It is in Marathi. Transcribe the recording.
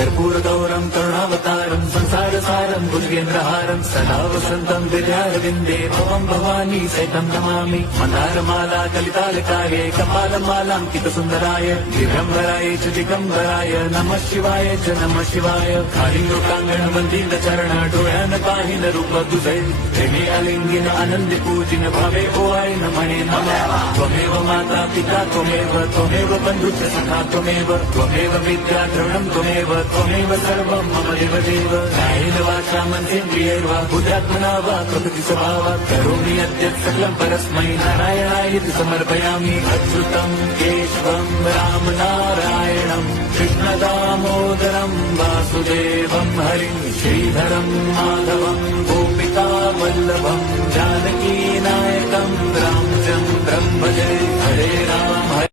कर्पूर गौरम करुणावतारम संसार सारम भुजगेन्द्रहारम सदा वसंतम विद्यारविंदे भवम भवानी सहितं नमामि मंदारमाला कलितालकाये कपालमालांकित सुंदराय दिगंबराय च दिगंबराय नमः शिवाय च नमः शिवाय खाली लोकांगण वंदित चरण डोळ्यान पाहिन रूप तुझे प्रेमी अलिंगिन आनंद पूजिन भावे ओवाय नमणे नमः त्वमेव माता पिता त्वमेव बंधुश्च सखा त्वमेव विद्या द्रविणं त्वमेव सर्वं मम देव कायेन वाचा मनसेन्द्रियैर्वा बुद्ध्यात्मना वा प्रकृति स्वभावात् करोमि यद्यत् सकलं परस्मै नारायणायेति समर्पयामि अच्युतं केशवं रामनारायणं कृष्णदामोदरं वासुदेवं हरिं श्रीधरं माधवं गोपिकावल्लभं जानकीनायकं रामचन्द्रं भजे हरे राम